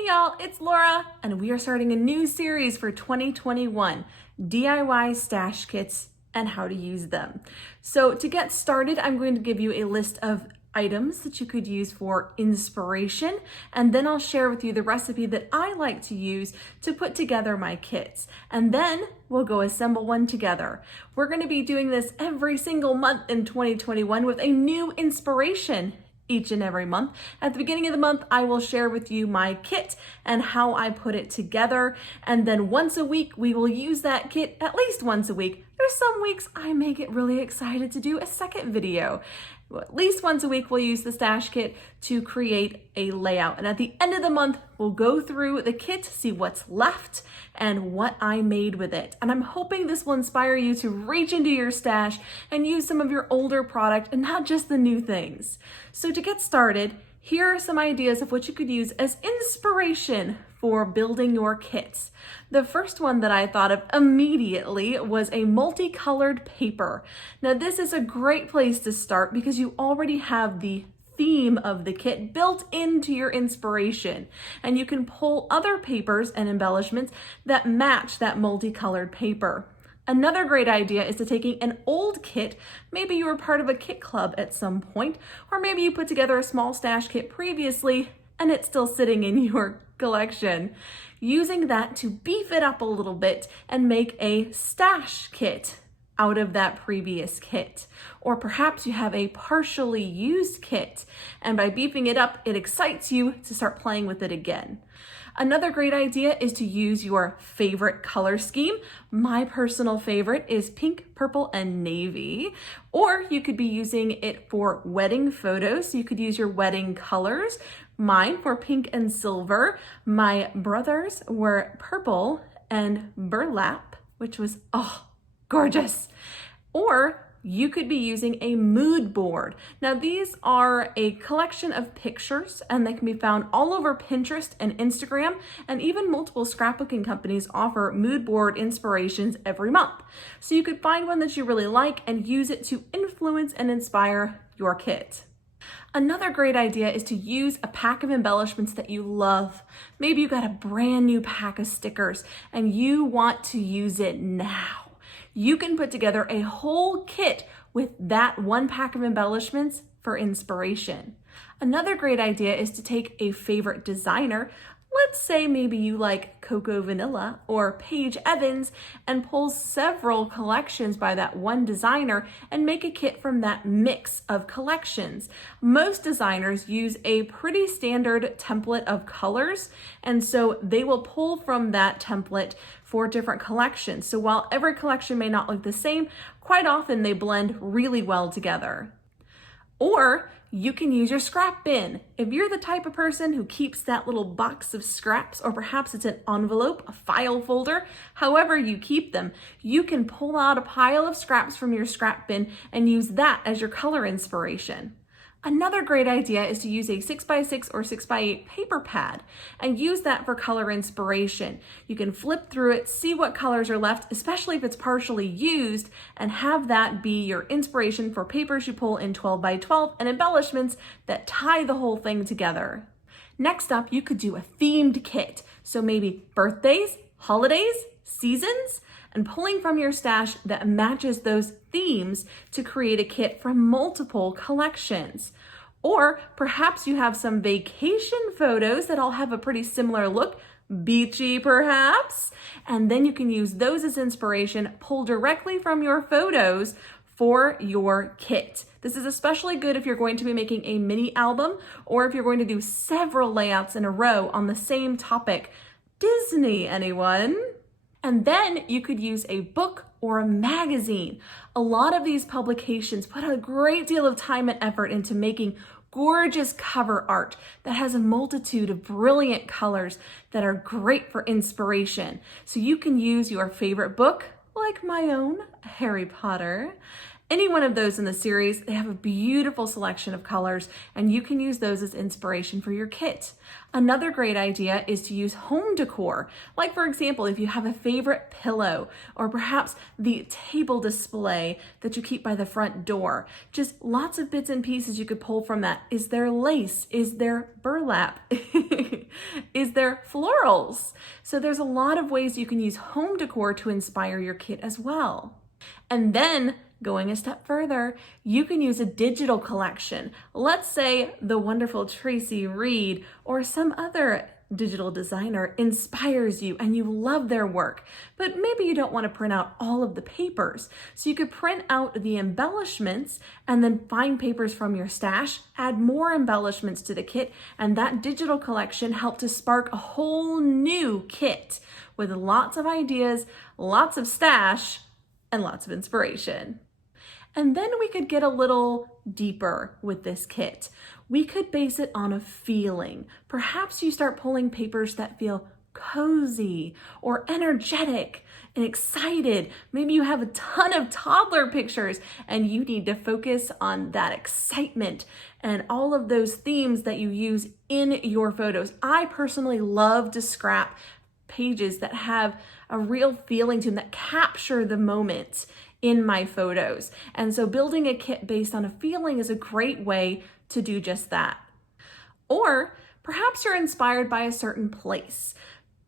Hey y'all, it's Laura, and we are starting a new series for 2021, DIY stash kits and how to use them. So to get started, I'm going to give you a list of items that you could use for inspiration, and then I'll share with you the recipe that I like to use to put together my kits, and then we'll go assemble one together. We're going to be doing this every single month in 2021 with a new inspiration each and every month. At the beginning of the month, I will share with you my kit and how I put it together. And then once a week, we will use that kit at least once a week. There's some weeks I may get really excited to do a second video. At least once a week, we'll use the stash kit to create a layout. And at the end of the month, we'll go through the kit, see what's left and what I made with it. And I'm hoping this will inspire you to reach into your stash and use some of your older product and not just the new things. So to get started, here are some ideas of what you could use as inspiration for building your kits. The first one that I thought of immediately was a multicolored paper. Now this is a great place to start because you already have the theme of the kit built into your inspiration, and you can pull other papers and embellishments that match that multicolored paper. Another great idea is to taking an old kit, maybe you were part of a kit club at some point, or maybe you put together a small stash kit previously and it's still sitting in your collection. Using that to beef it up a little bit and make a stash kit out of that previous kit. Or perhaps you have a partially used kit, and by beefing it up, it excites you to start playing with it again. Another great idea is to use your favorite color scheme. My personal favorite is pink, purple, and navy. Or you could be using it for wedding photos. So you could use your wedding colors. Mine were pink and silver. My brother's were purple and burlap, which was, gorgeous. Or you could be using a mood board. Now these are a collection of pictures and they can be found all over Pinterest and Instagram, and even multiple scrapbooking companies offer mood board inspirations every month. So you could find one that you really like and use it to influence and inspire your kit. Another great idea is to use a pack of embellishments that you love. Maybe you got a brand new pack of stickers and you want to use it now. You can put together a whole kit with that one pack of embellishments for inspiration. Another great idea is to take a favorite designer. Let's say maybe you like Coco Vanilla or Paige Evans, and pull several collections by that one designer and make a kit from that mix of collections. Most designers use a pretty standard template of colors, and so they will pull from that template for different collections. So while every collection may not look the same, quite often they blend really well together. Or you can use your scrap bin. If you're the type of person who keeps that little box of scraps, or perhaps it's an envelope, a file folder, however you keep them, you can pull out a pile of scraps from your scrap bin and use that as your color inspiration. Another great idea is to use a 6x6 or 6x8 paper pad and use that for color inspiration. You can flip through it, see what colors are left, especially if it's partially used, and have that be your inspiration for papers you pull in 12x12 and embellishments that tie the whole thing together. Next up, you could do a themed kit. So maybe birthdays, holidays, seasons, and pulling from your stash that matches those themes to create a kit from multiple collections. Or perhaps you have some vacation photos that all have a pretty similar look, beachy perhaps, and then you can use those as inspiration, pull directly from your photos for your kit. This is especially good if you're going to be making a mini album, or if you're going to do several layouts in a row on the same topic. Disney, anyone? And then you could use a book or a magazine. A lot of these publications put a great deal of time and effort into making gorgeous cover art that has a multitude of brilliant colors that are great for inspiration. So you can use your favorite book, like my own, Harry Potter, Any one of those in the series, they have a beautiful selection of colors, and you can use those as inspiration for your kit. Another great idea is to use home decor. Like for example, if you have a favorite pillow, or perhaps the table display that you keep by the front door. Just lots of bits and pieces you could pull from that. Is there lace? Is there burlap? Is there florals? So there's a lot of ways you can use home decor to inspire your kit as well. And then going a step further, you can use a digital collection. Let's say the wonderful Tracy Reed or some other digital designer inspires you and you love their work, but maybe you don't want to print out all of the papers. So you could print out the embellishments and then find papers from your stash, add more embellishments to the kit, and that digital collection helped to spark a whole new kit with lots of ideas, lots of stash, and lots of inspiration. And then we could get a little deeper with this kit. We could base it on a feeling. Perhaps you start pulling papers that feel cozy or energetic and excited. Maybe you have a ton of toddler pictures and you need to focus on that excitement and all of those themes that you use in your photos. I personally love to scrap pages that have a real feeling to them, that capture the moment in my photos. And so building a kit based on a feeling is a great way to do just that. Or perhaps you're inspired by a certain place.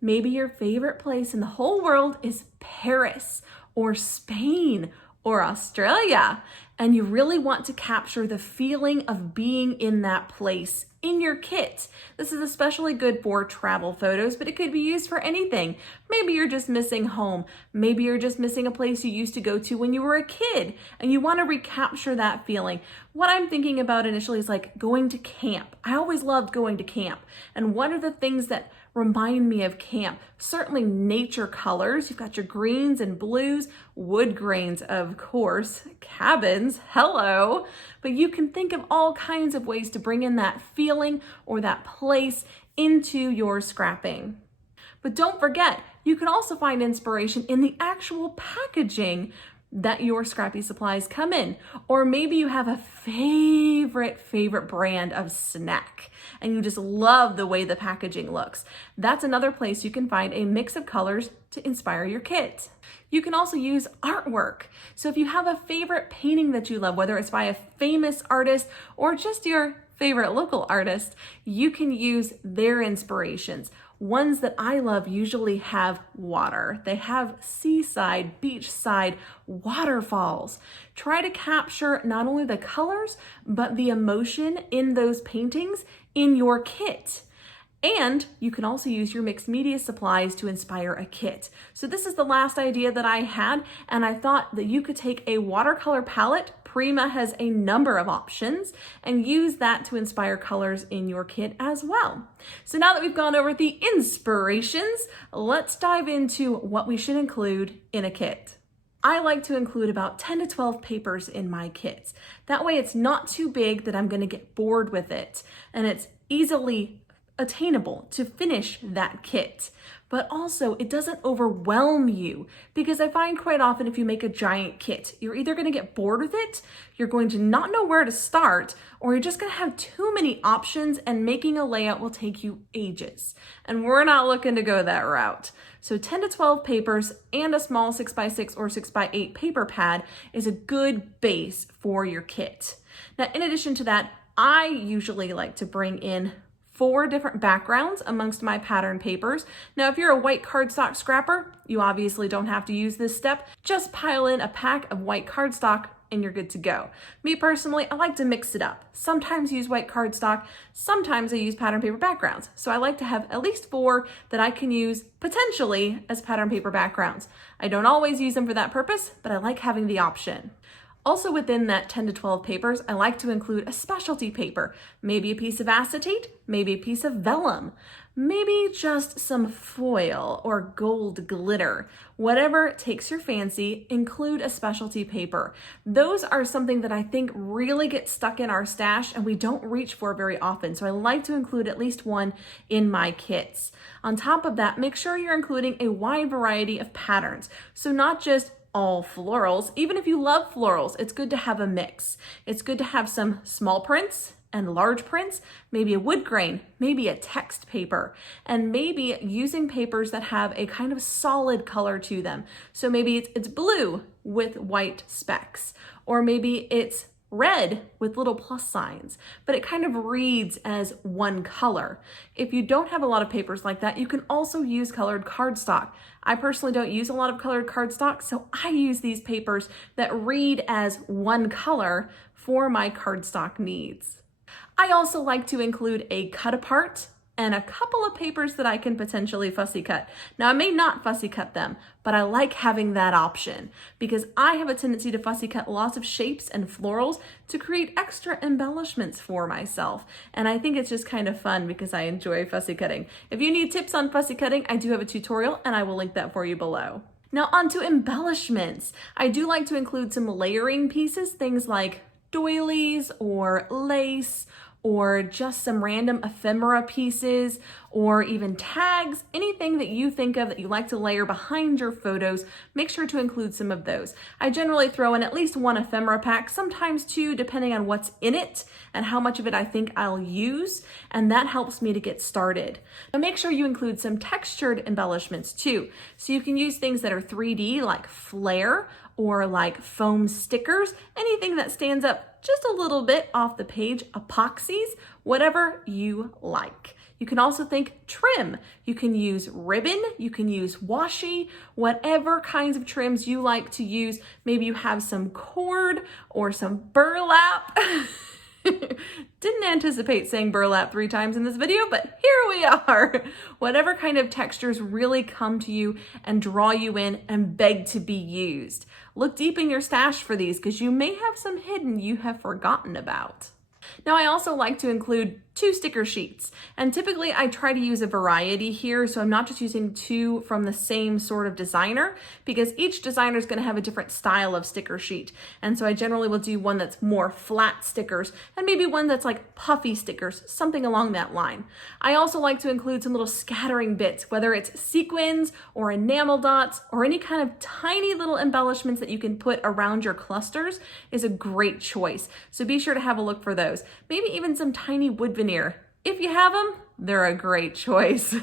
Maybe your favorite place in the whole world is Paris or Spain or Australia, and you really want to capture the feeling of being in that place in your kit. This is especially good for travel photos, but it could be used for anything. Maybe you're just missing home. Maybe you're just missing a place you used to go to when you were a kid and you want to recapture that feeling. What I'm thinking about initially is like going to camp. I always loved going to camp. And what are the things that remind me of camp? Certainly nature colors. You've got your greens and blues, wood grains, of course, cabins, hello. But you can think of all kinds of ways to bring in that feeling or that place into your scrapping. But don't forget, you can also find inspiration in the actual packaging that your scrappy supplies come in. Or maybe you have a favorite brand of snack and you just love the way the packaging looks. That's another place you can find a mix of colors to inspire your kit. You can also use artwork. So if you have a favorite painting that you love, whether it's by a famous artist or just your favorite local artist, you can use their inspirations. Ones that I love usually have water. They have seaside, beachside, waterfalls. Try to capture not only the colors, but the emotion in those paintings in your kit. And you can also use your mixed media supplies to inspire a kit. So this is the last idea that I had, and I thought that you could take a watercolor palette. Prima has a number of options, and use that to inspire colors in your kit as well. So now that we've gone over the inspirations, let's dive into what we should include in a kit. I like to include about 10 to 12 papers in my kits. That way it's not too big that I'm going to get bored with it, and it's easily attainable to finish that kit. But also it doesn't overwhelm you, because I find quite often if you make a giant kit, you're either going to get bored with it, you're going to not know where to start, or you're just going to have too many options and making a layout will take you ages. And we're not looking to go that route. So 10 to 12 papers and a small 6x6 or 6x8 paper pad is a good base for your kit. Now, in addition to that, I usually like to bring in 4 different backgrounds amongst my pattern papers. Now, if you're a white cardstock scrapper, you obviously don't have to use this step. Just pile in a pack of white cardstock and you're good to go. Me personally, I like to mix it up. Sometimes use white cardstock, sometimes I use pattern paper backgrounds. So I like to have at least 4 that I can use potentially as pattern paper backgrounds. I don't always use them for that purpose, but I like having the option. Also within that 10 to 12 papers, I like to include a specialty paper, maybe a piece of acetate, maybe a piece of vellum, maybe just some foil or gold glitter. Whatever takes your fancy, include a specialty paper. Those are something that I think really get stuck in our stash and we don't reach for very often. So I like to include at least one in my kits. On top of that, make sure you're including a wide variety of patterns. So not just all florals. Even if you love florals, it's good to have a mix. It's good to have some small prints and large prints, maybe a wood grain, maybe a text paper, and maybe using papers that have a kind of solid color to them. So maybe it's blue with white specks, or maybe it's red with little plus signs, but it kind of reads as one color. If you don't have a lot of papers like that, you can also use colored cardstock. I personally don't use a lot of colored cardstock, so I use these papers that read as one color for my cardstock needs. I also like to include a cut apart and a couple of papers that I can potentially fussy cut. Now, I may not fussy cut them, but I like having that option because I have a tendency to fussy cut lots of shapes and florals to create extra embellishments for myself. And I think it's just kind of fun because I enjoy fussy cutting. If you need tips on fussy cutting, I do have a tutorial and I will link that for you below. Now on to embellishments. I do like to include some layering pieces, things like doilies or lace, or just some random ephemera pieces, or even tags, anything that you think of that you like to layer behind your photos, make sure to include some of those. I generally throw in at least one ephemera pack, sometimes two, depending on what's in it and how much of it I think I'll use, and that helps me to get started. Now make sure you include some textured embellishments too. So you can use things that are 3D like flare, or like foam stickers, anything that stands up just a little bit off the page, epoxies, whatever you like. You can also think trim. You can use ribbon, you can use washi, whatever kinds of trims you like to use. Maybe you have some cord or some burlap. Didn't anticipate saying burlap 3 times in this video, but here we are. Whatever kind of textures really come to you and draw you in and beg to be used. Look deep in your stash for these because you may have some hidden you have forgotten about. Now I also like to include 2 sticker sheets, and typically I try to use a variety here, so I'm not just using 2 from the same sort of designer because each designer is going to have a different style of sticker sheet, and so I generally will do one that's more flat stickers and maybe one that's like puffy stickers, something along that line. I also like to include some little scattering bits, whether it's sequins or enamel dots or any kind of tiny little embellishments that you can put around your clusters is a great choice, so be sure to have a look for those. Maybe even some tiny wood veneer. If you have them, they're a great choice.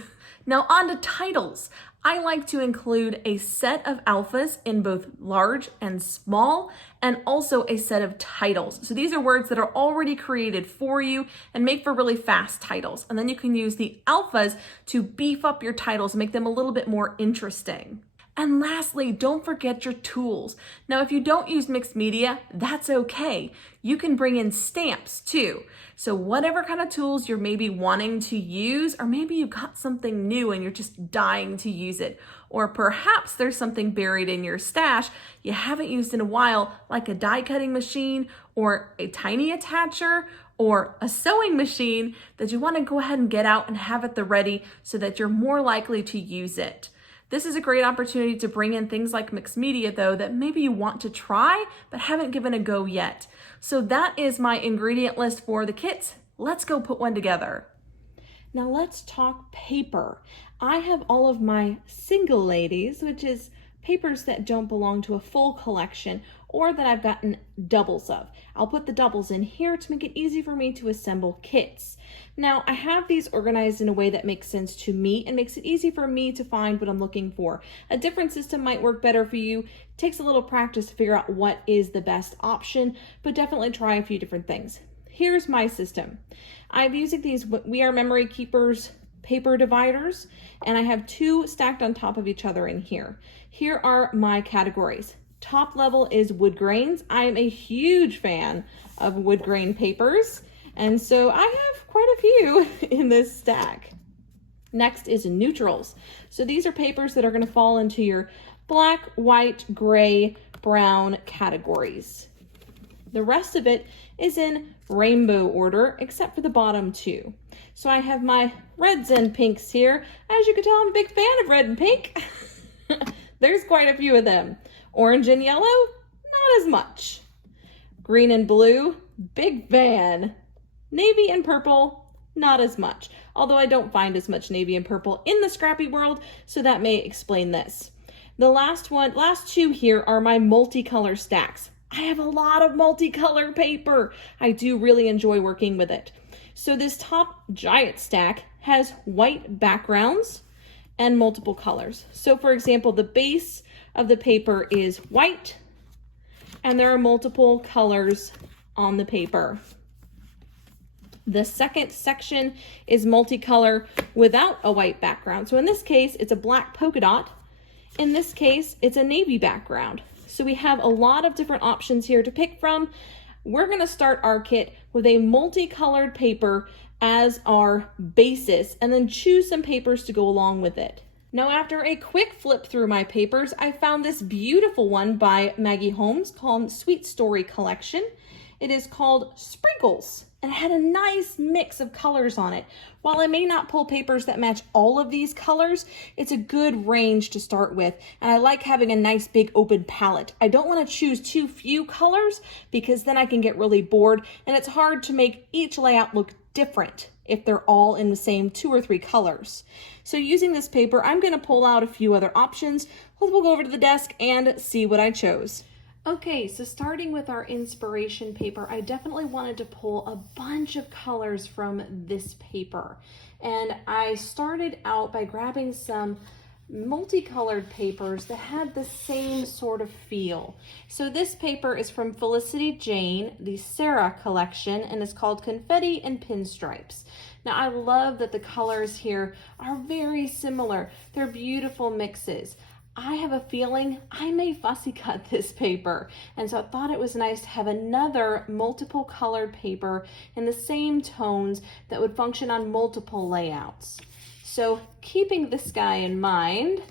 Now on to titles. I like to include a set of alphas in both large and small, and also a set of titles. So these are words that are already created for you and make for really fast titles. And then you can use the alphas to beef up your titles, make them a little bit more interesting. And lastly, don't forget your tools. Now, if you don't use mixed media, that's okay. You can bring in stamps too. So whatever kind of tools you're maybe wanting to use, or maybe you got something new and you're just dying to use it, or perhaps there's something buried in your stash you haven't used in a while, like a die cutting machine or a tiny attacher or a sewing machine that you want to go ahead and get out and have at the ready so that you're more likely to use it. This is a great opportunity to bring in things like mixed media though that maybe you want to try but haven't given a go yet. So that is my ingredient list for the kits. Let's go put one together. Now let's talk paper. I have all of my single ladies, which is papers that don't belong to a full collection or that I've gotten doubles of. I'll put the doubles in here to make it easy for me to assemble kits. Now I have these organized in a way that makes sense to me and makes it easy for me to find what I'm looking for. A different system might work better for you. It takes a little practice to figure out what is the best option, but definitely try a few different things. Here's my system. I'm using these We Are Memory Keepers paper dividers, and I have 2 stacked on top of each other in here. Here are my categories. Top level is wood grains. I'm a huge fan of wood grain papers, and so I have quite a few in this stack. Next is neutrals. So these are papers that are going to fall into your black, white, gray, brown categories. The rest of it is in rainbow order, except for the bottom 2. So I have my reds and pinks here. As you can tell, I'm a big fan of red and pink. There's quite a few of them. Orange and yellow, not as much. Green and blue, big fan. Navy and purple, not as much. Although I don't find as much navy and purple in the scrappy world, so that may explain this. The last two here are my multicolor stacks. I have a lot of multicolor paper. I do really enjoy working with it. So this top giant stack has white backgrounds and multiple colors. So for example, the base of the paper is white and there are multiple colors on the paper. The second section is multicolor without a white background. So in this case, it's a black polka dot. In this case, it's a navy background. So we have a lot of different options here to pick from. We're gonna start our kit with a multicolored paper as our basis and then choose some papers to go along with it. Now, after a quick flip through my papers, I found this beautiful one by Maggie Holmes called Sweet Story Collection. It is called Sprinkles and it had a nice mix of colors on it. While I may not pull papers that match all of these colors, it's a good range to start with. And I like having a nice big open palette. I don't want to choose too few colors because then I can get really bored and it's hard to make each layout look different if they're all in the same 2 or 3 colors. So using this paper, I'm going to pull out a few other options. We'll go over to the desk and see what I chose. Okay, so starting with our inspiration paper, I definitely wanted to pull a bunch of colors from this paper. And I started out by grabbing some multicolored papers that had the same sort of feel. So this paper is from Felicity Jane, the Sarah collection, and it's called Confetti and Pinstripes. Now I love that the colors here are very similar. They're beautiful mixes. I have a feeling I may fussy cut this paper, and so I thought it was nice to have another multiple colored paper in the same tones that would function on multiple layouts. So keeping this guy in mind,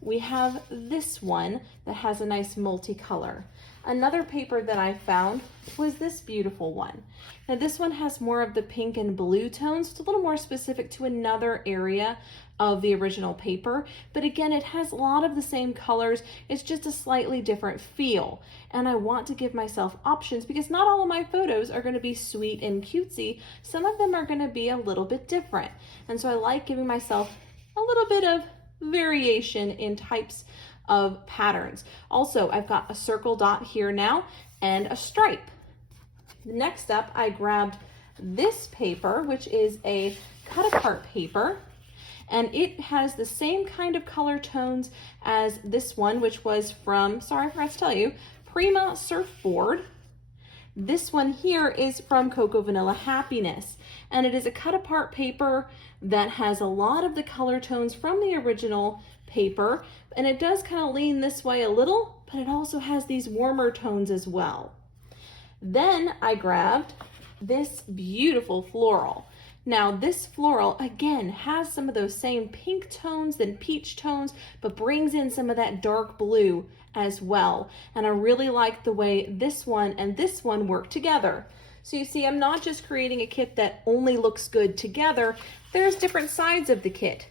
we have this one that has a nice multicolor. Another paper that I found was this beautiful one. Now this one has more of the pink and blue tones. It's a little more specific to another area of the original paper, but again, it has a lot of the same colors. It's just a slightly different feel. And I want to give myself options because not all of my photos are going to be sweet and cutesy. Some of them are going to be a little bit different. And so I like giving myself a little bit of variation in types of patterns. Also, I've got a circle dot here now and a stripe. Next up, I grabbed this paper, which is a cut apart paper, and it has the same kind of color tones as this one, which was from, sorry, I forgot to tell you, Prima Surfboard. This one here is from Cocoa Vanilla Happiness, and it is a cut apart paper that has a lot of the color tones from the original paper, and it does kind of lean this way a little, but it also has these warmer tones as well. Then I grabbed this beautiful floral. Now this floral, again, has some of those same pink tones and peach tones, but brings in some of that dark blue as well. And I really like the way this one and this one work together. So you see, I'm not just creating a kit that only looks good together. There's different sides of the kit.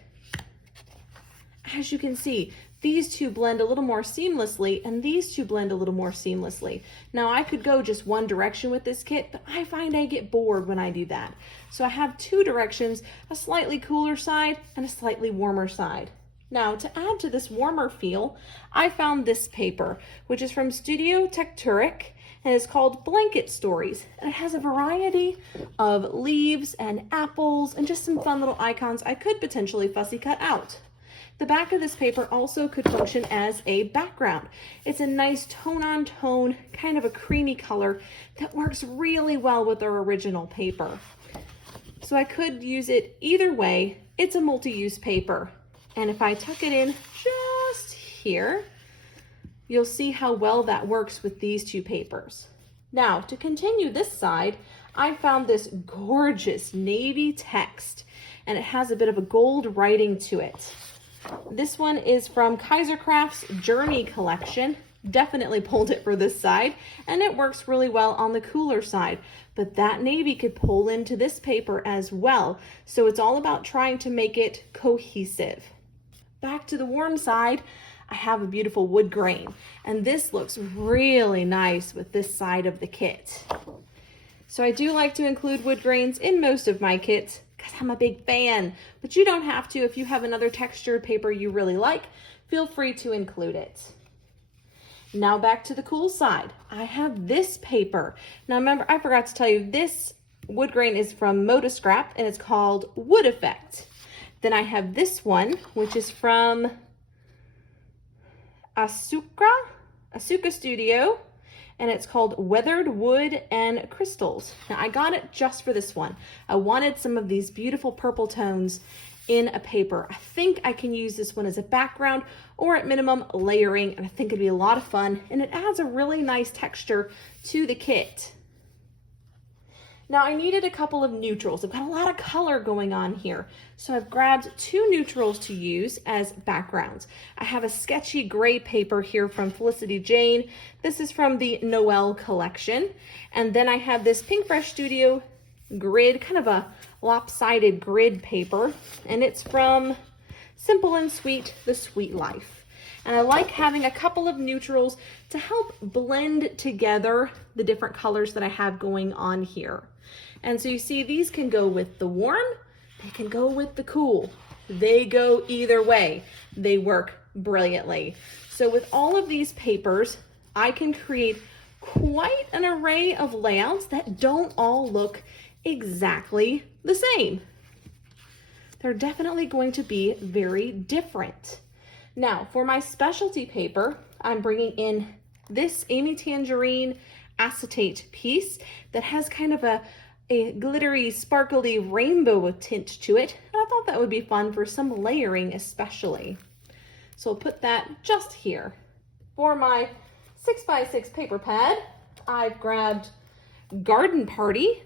As you can see, these two blend a little more seamlessly and these two blend a little more seamlessly. Now I could go just one direction with this kit, but I find I get bored when I do that. So I have two directions, a slightly cooler side and a slightly warmer side. Now to add to this warmer feel, I found this paper, which is from Studio Tecturic, and it's called Blanket Stories. And it has a variety of leaves and apples and just some fun little icons I could potentially fussy cut out. The back of this paper also could function as a background. It's a nice tone-on-tone, kind of a creamy color that works really well with our original paper. So I could use it either way. It's a multi-use paper. And if I tuck it in just here, you'll see how well that works with these two papers. Now, to continue this side, I found this gorgeous navy text, and it has a bit of a gold writing to it. This one is from Kaiser Craft's Journey collection. Definitely pulled it for this side, and it works really well on the cooler side, but that navy could pull into this paper as well. So it's all about trying to make it cohesive. Back to the warm side, I have a beautiful wood grain, and this looks really nice with this side of the kit. So I do like to include wood grains in most of my kits because I'm a big fan, but you don't have to if you have another textured paper you really like. feel free to include it. Now back to the cool side. I have this paper. Now remember, I forgot to tell you, this wood grain is from Scrap and it's called Wood Effect. Then I have this one, which is from Asuka Studio, and it's called Weathered Wood and Crystals. Now I got it just for this one. I wanted some of these beautiful purple tones in a paper. I think I can use this one as a background or at minimum layering, and I think it'd be a lot of fun, and it adds a really nice texture to the kit. Now I needed a couple of neutrals. I've got a lot of color going on here. So I've grabbed 2 neutrals to use as backgrounds. I have a sketchy gray paper here from Felicity Jane. This is from the Noel collection. And then I have this Pink Fresh Studio grid, kind of a lopsided grid paper. And it's from Simple and Sweet, The Sweet Life. And I like having a couple of neutrals to help blend together the different colors that I have going on here. And so you see, these can go with the warm, they can go with the cool. They go either way. They work brilliantly. So with all of these papers, I can create quite an array of layouts that don't all look exactly the same. They're definitely going to be very different. Now, for my specialty paper, I'm bringing in this Amy Tangerine acetate piece that has kind of a glittery, sparkly rainbow tint to it. And I thought that would be fun for some layering especially. So I'll put that just here. For my 6x6 paper pad, I've grabbed Garden Party,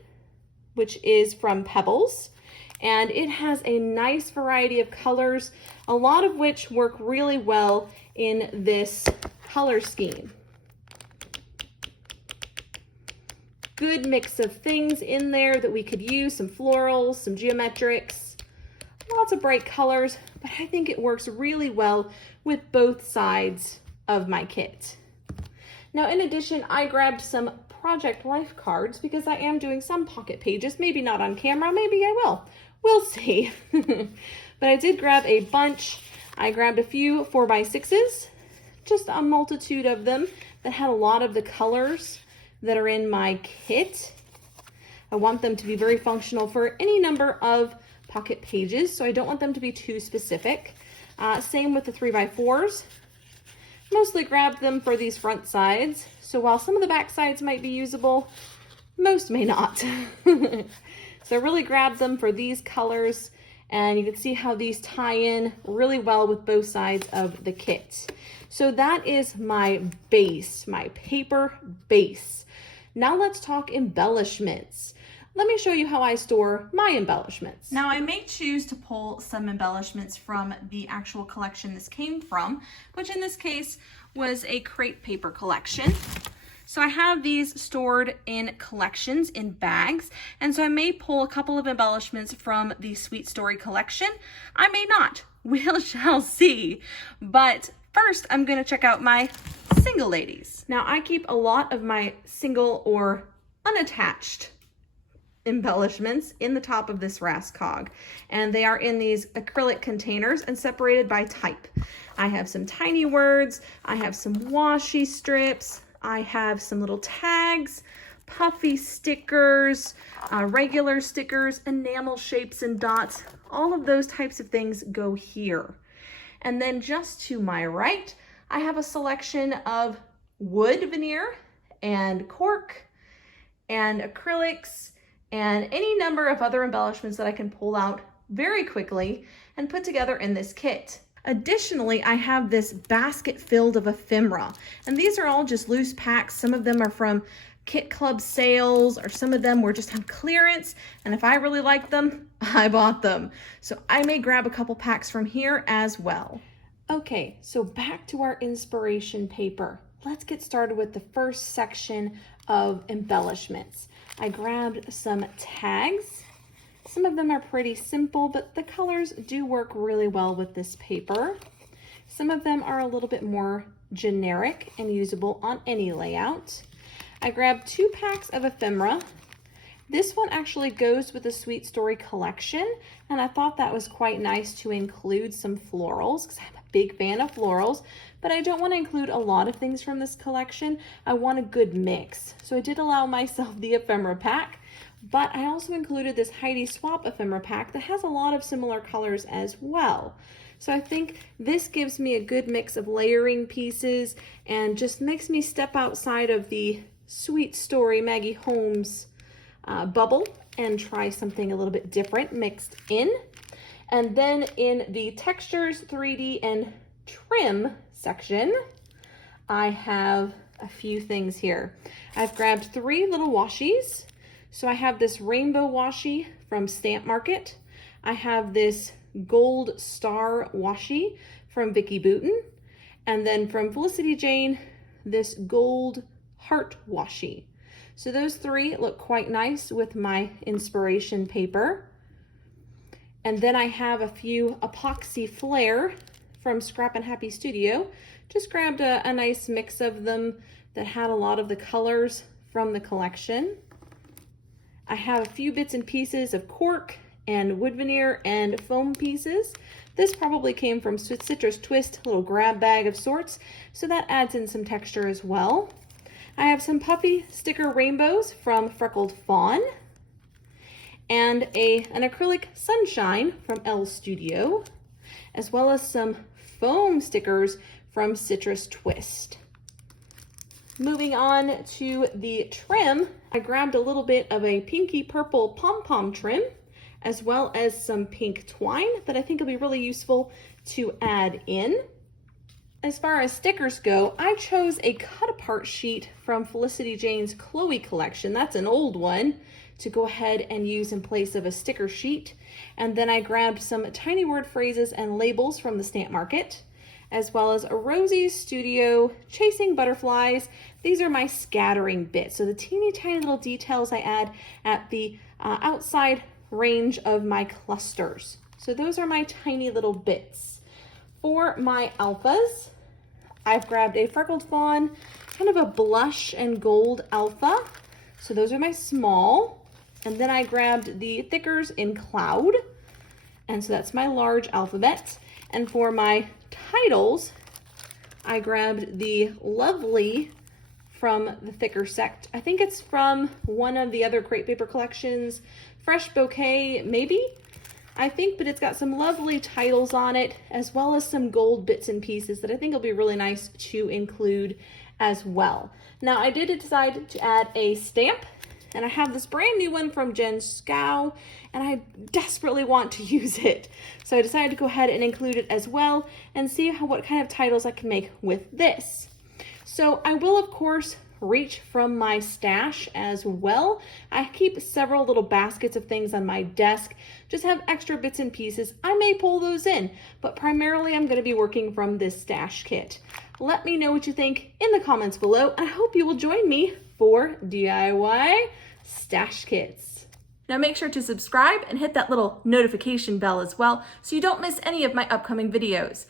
which is from Pebbles. And it has a nice variety of colors, a lot of which work really well in this color scheme. Good mix of things in there that we could use, some florals, some geometrics, lots of bright colors, but I think it works really well with both sides of my kit. Now, in addition, I grabbed some Project Life cards because I am doing some pocket pages, maybe not on camera, maybe I will. We'll see. But I did grab a bunch. I grabbed a few 4x6s, just a multitude of them that had a lot of the colors that are in my kit. I want them to be very functional for any number of pocket pages, so I don't want them to be too specific. Same with the 3x4s. Mostly grabbed them for these front sides, so while some of the back sides might be usable, most may not. So I really grabbed them for these colors, and you can see how these tie in really well with both sides of the kit. So that is my base, my paper base. Now let's talk embellishments. Let me show you how I store my embellishments. Now I may choose to pull some embellishments from the actual collection this came from, which in this case was a crepe paper collection. So I have these stored in collections in bags, and so I may pull a couple of embellishments from the Sweet Story collection. I may not. We shall see. But first, I'm going to check out my single ladies. Now, I keep a lot of my single or unattached embellishments in the top of this Raskog, and they are in these acrylic containers and separated by type. I have some tiny words, I have some washi strips, I have some little tags, puffy stickers, regular stickers, enamel shapes and dots. All of those types of things go here. And then just to my right, I have a selection of wood veneer and cork and acrylics and any number of other embellishments that I can pull out very quickly and put together in this kit. Additionally, I have this basket filled of ephemera, and these are all just loose packs. Some of them are from Kit Club sales, or some of them were just on clearance, and if I really liked them, I bought them. So I may grab a couple packs from here as well. Okay, so back to our inspiration paper. Let's get started with the first section of embellishments. I grabbed some tags. Some of them are pretty simple, but the colors do work really well with this paper. Some of them are a little bit more generic and usable on any layout. I grabbed 2 packs of ephemera. This one actually goes with the Sweet Story collection, and I thought that was quite nice to include some florals because I'm a big fan of florals, but I don't want to include a lot of things from this collection. I want a good mix. So I did allow myself the ephemera pack, but I also included this Heidi Swap ephemera pack that has a lot of similar colors as well. So I think this gives me a good mix of layering pieces and just makes me step outside of the Sweet Story Maggie Holmes bubble and try something a little bit different mixed in. And then in the textures, 3D, and trim section, I have a few things here. I've grabbed 3 little washies. So I have this rainbow washi from Stamp Market. I have this gold star washi from Vicky Booten. And then from Felicity Jane, this gold heart washi. So those 3 look quite nice with my inspiration paper. And then I have a few epoxy flare from Scrap and Happy Studio. Just grabbed a nice mix of them that had a lot of the colors from the collection. I have a few bits and pieces of cork and wood veneer and foam pieces. This probably came from Citrus Twist, a little grab bag of sorts, so that adds in some texture as well. I have some puffy sticker rainbows from Freckled Fawn, and an acrylic sunshine from Elle Studio, as well as some foam stickers from Citrus Twist. Moving on to the trim, I grabbed a little bit of a pinky purple pom-pom trim, as well as some pink twine that I think will be really useful to add in. As far as stickers go, I chose a cut-apart sheet from Felicity Jane's Chloe collection. That's an old one to go ahead and use in place of a sticker sheet. And then I grabbed some tiny word phrases and labels from the Stamp Market, as well as a Rosie's Studio Chasing Butterflies. These are my scattering bits. So the teeny tiny little details I add at the outside range of my clusters. So those are my tiny little bits. For my alphas, I've grabbed a Freckled Fawn, kind of a blush and gold alpha. So those are my small. And then I grabbed the thickers in Cloud. And so that's my large alphabet. And for my titles, I grabbed the Lovely from the thicker sect. I think it's from one of the other Crate Paper collections. Fresh Bouquet, maybe? I think, but it's got some lovely titles on it, as well as some gold bits and pieces that I think will be really nice to include as well. Now, I did decide to add a stamp, and I have this brand new one from Jen Scow, and I desperately want to use it. So I decided to go ahead and include it as well and see what kind of titles I can make with this. So I will, of course, reach from my stash as well. I keep several little baskets of things on my desk, just have extra bits and pieces. I may pull those in, but primarily I'm going to be working from this stash kit. Let me know what you think in the comments below, and I hope you will join me for DIY stash kits. Now make sure to subscribe and hit that little notification bell as well so you don't miss any of my upcoming videos.